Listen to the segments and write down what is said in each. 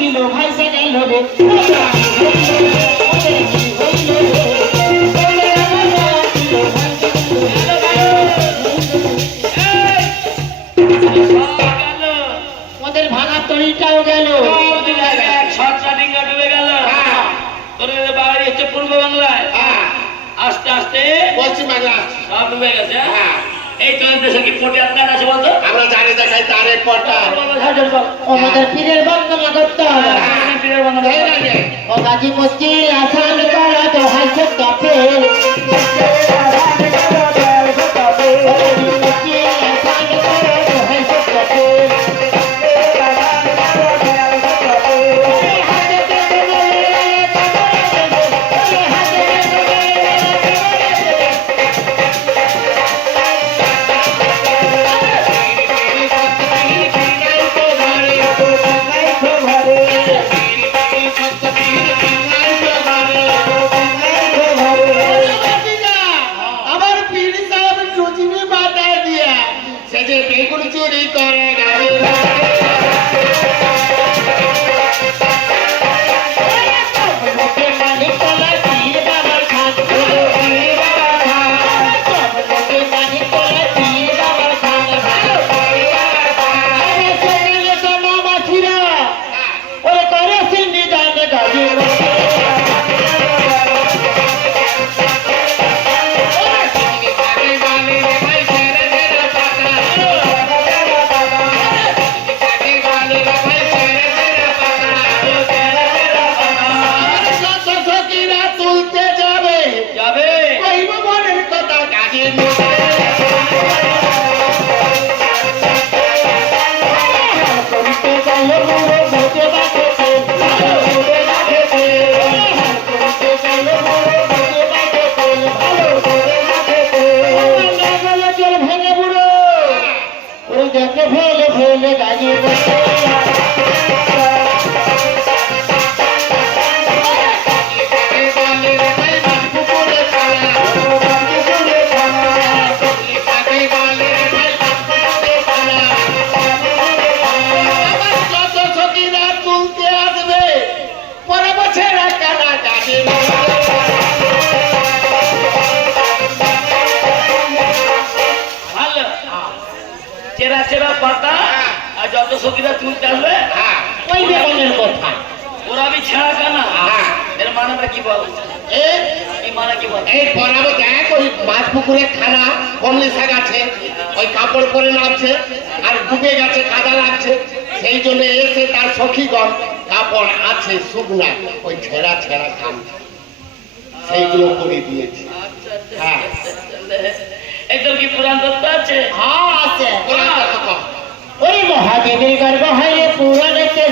ছিল ভাইসা হ্যাঁ। আস্তে আস্তে পশ্চিম বাংলা সব ডুবে গেছে হ্যাঁ।, হ্যাঁ। এই তোদের কি পটি আপনার আছে বলতো? আমরা জানি দেখাই তারে পটা হ্যাঁ। আমাদের পীরের বাবা করতে হবে। হ্যাঁ, ও গাজী পশ্চিম আসাম Thank you. আর ডুবে গেছে কাদা লাগছে। সেই জন্য এসে আছে শুকনা ওই ছেঁড়া ছেঁড়া খান সেইগুলো করে দিয়েছে। হ্যাঁ। একদম কি হ্যাঁ, ওই মহাদেবের গর্ব হয় পুরাণেতে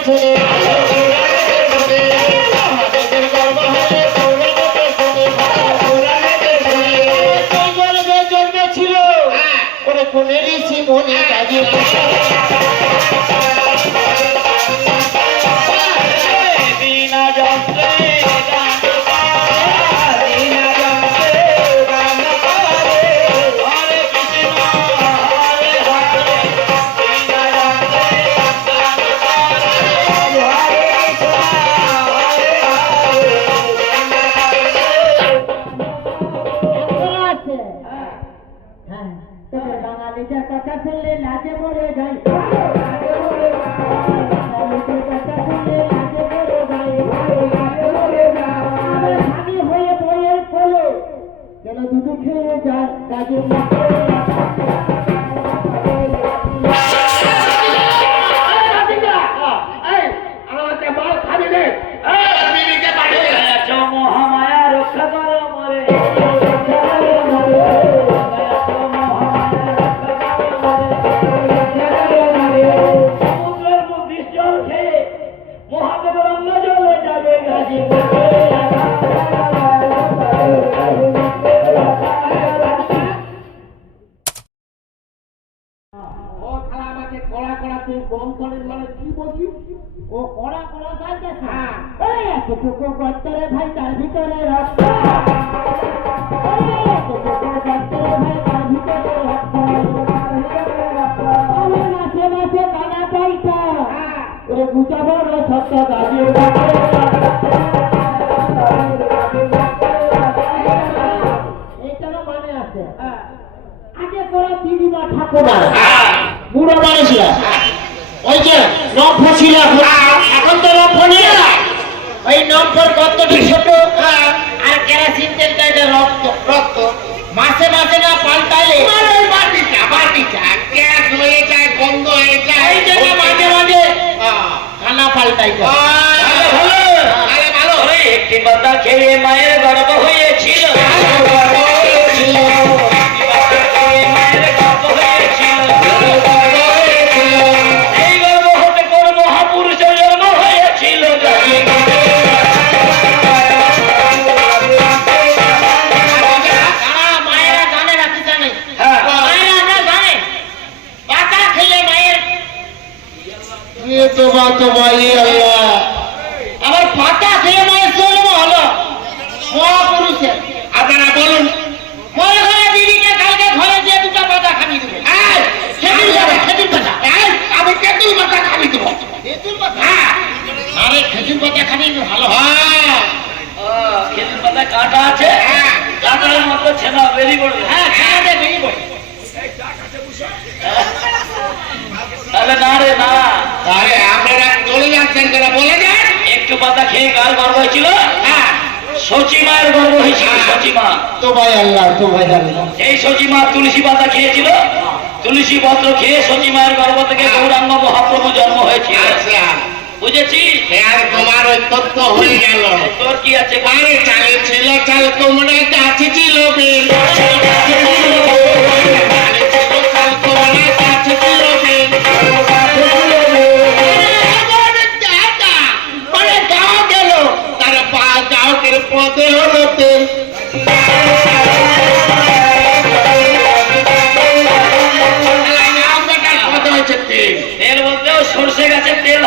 चटले नाचे बोले गई করছি। ও কড়া কড়া গাইতেছে হ্যাঁ। এই এতটুকু গর্তরে ভাই তার ভিতরে রক্ত। ভাই তার ভিতরে রক্ত। মাঝে মাঝে কানা পাইতা। ওরে গুজাবো রে সত্য মানে হ্যাঁ। আগে করা দিদিমা ঠাকুমা হ্যাঁ। বুড়ো মানুষরা। ওই যে নখ ছিল এখন তো নখ নিয়ে ওই নম্বর কতটি ছোট আর কেরাসিন তেলটা রক্ত রক্ত। মাসে মাসে না পাল্টালে হয়ে যায় গন্ধ হয়ে যায়। মাঝে মাঝে। আরে ভালো। হয়ে খেয়ে মায়ের গর্ব হয়েছিল। খেয়েছিল? তুলসী পত্র খেয়ে সচিমায়ের গর্ভ থেকে গৌরাঙ্গ মহাপ্রভু জন্ম হয়েছিল। আচ্ছা। বুঝেছি? তোমার হয়ে গেল। তোর কি আছে? চালে ছিল চাল তোমরা গাছে ছিল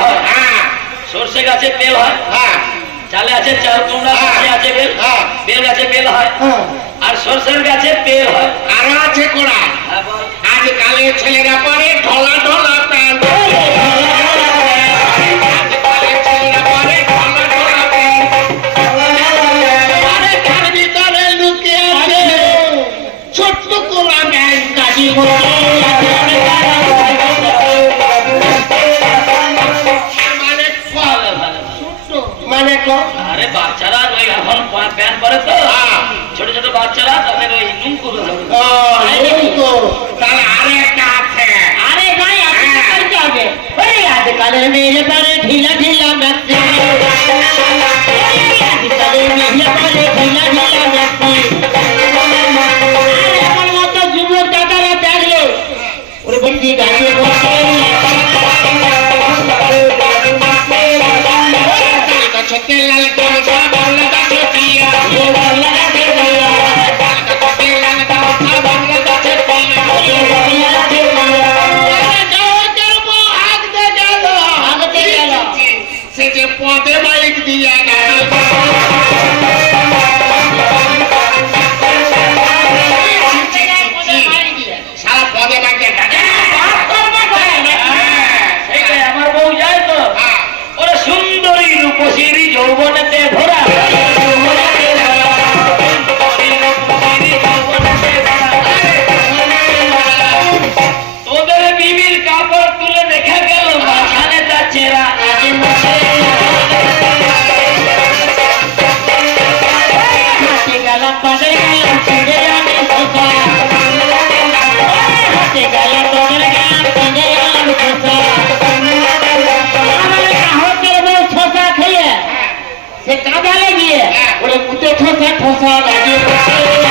হ্যাঁ। সর্ষে গাছে তেল হয়। হ্যাঁ। চালে আছে চাল কুমড়া হ্যাঁ। আছে বেল হ্যাঁ। বেল গাছে বেল হয়। হ্যাঁ। আর সর্ষের গাছে তেল হয়। আর আছে কোড়া। হ্যাঁ আজ কালে ছেলেরা পরে ঢলা ঢলা। আমাকে বাইক দিয়ে গেল খোকা লাগে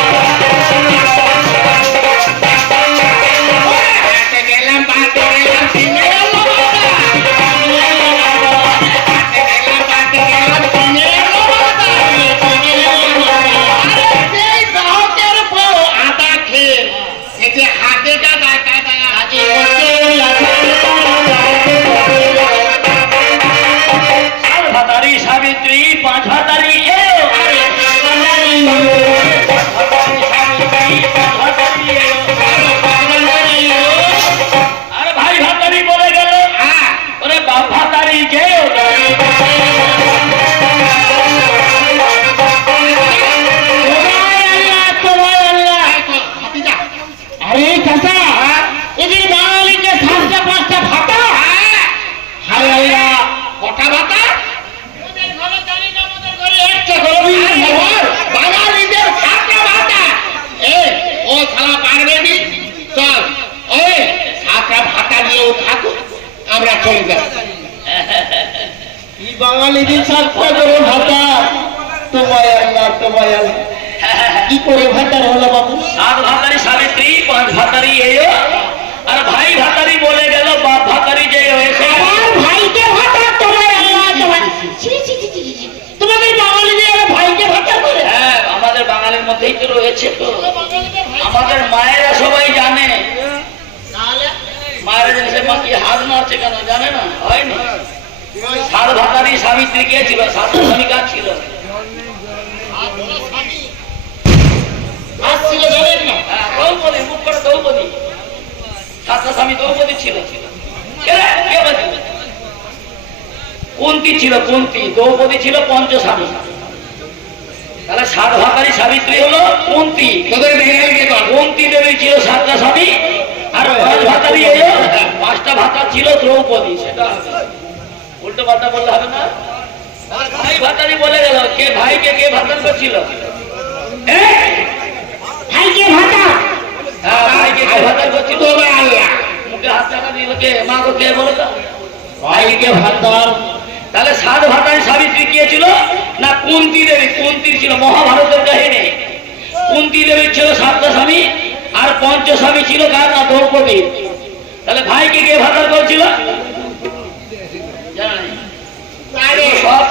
হ্যাঁ, আমাদের বাঙালির মধ্যেই তো রয়েছে আমাদের মায়েরা সবাই কেন না? হয়নি। সাত ভাতারি ছিল? ছিল? হ্যাঁ, দ্রৌপদী স্বামী ছিল। ছিল ছিল তাহলে সাত ভাতারি সাবিত্রী হলো কুন্তি তোদের বেঙ্গালকে কর কুন্তি দেবী ছিল সাতটা স্বামী আর পাঁচ ভাতারি এলো পাঁচটা ভাতা ছিল দ্রৌপদী সেটা উল্টো পাল্টা বললে হবে না? ভাই ভাতারি বলে গেল কে ভাইকে কে ভাতার করছিল? হ্যাঁ ভাইকে ভাতা? হ্যাঁ, ভাইকে কে ভাতার করছিল? মুখে হাত টাকা দিল কে মা গো কে বলো তো? ভাইকে ভাতার? তাহলে সাত ভাতারি সাবিত্রী কে ছিল? না কুন্তি দেবী? কুন্তির ছিল মহাভারতের কাহিনী। কুন্তি দেবীর ছিল সাতটা স্বামী আর পঞ্চ স্বামী ছিল কার? না দ্রৌপদী তাহলে ভাইকে কে ভাতার করেছিল সব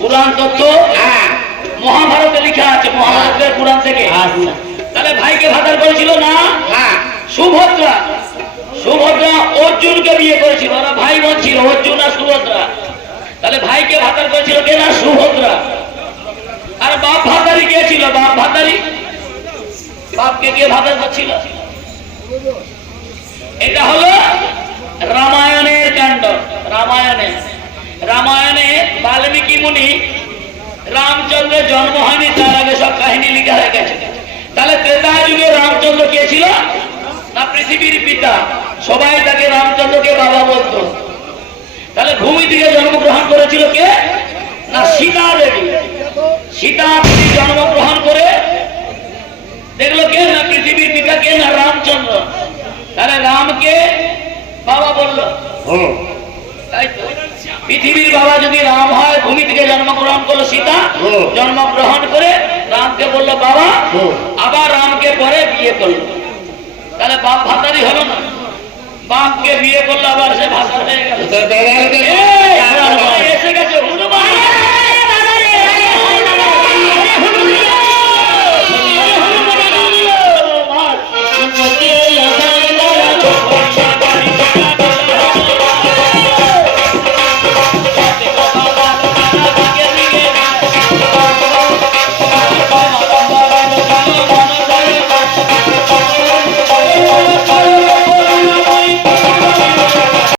পুরাণ তথ্য হ্যাঁ। মহাভারতে লেখা আছে মহাভারতের পুরাণ থেকে। আচ্ছা। তাহলে ভাইকে ভাতার করেছিল না? হ্যাঁ। সুভদ্রা। সুভদ্রা অর্জুনকে বিয়ে করেছিল। ওরা ভাই বোন ছিল অর্জুন আর সুভদ্রা। তাহলে ভাইকে ভাতার করেছিল কে না? সুভদ্রা। আর বাপ ভাতারি কে ছিল? বাপ ভাতারি? বাপকে কে ভাতার করছিল এটা হলো রামায়ণের কাণ্ড, রামায়ণে। রামায়ণে বাল্মীকি মুনি রামচন্দ্রের জন্ম হয়নি, তার আগে সব কাহিনী লেখা হয়ে গেছে তাহলে ত্রেতা যুগে রামচন্দ্র কে ছিল? না পৃথিবীর পিতা? সবাই তাকে রামচন্দ্রকে বাবা বলতো। তাহলে ভূমি থেকে জন্মগ্রহণ করেছিল কে? না সীতা দেবী। সীতা দেবী জন্মগ্রহণ করে দেখল কে? না পৃথিবীর পিতা কে? না রামচন্দ্র। তাহলে রামকে বাবা বলল তাই তো। পৃথিবীর বাবা যদি রাম হয় ভূমি থেকে জন্মগ্রহণ করল সীতা। জন্মগ্রহণ করে রামকে বলল বাবা। আবার রামকে পরে বিয়ে করল। তাহলে বাপ ভাতারি হলো না। বাপকে বিয়ে করল আবার সে ভাতা হয়ে গেল।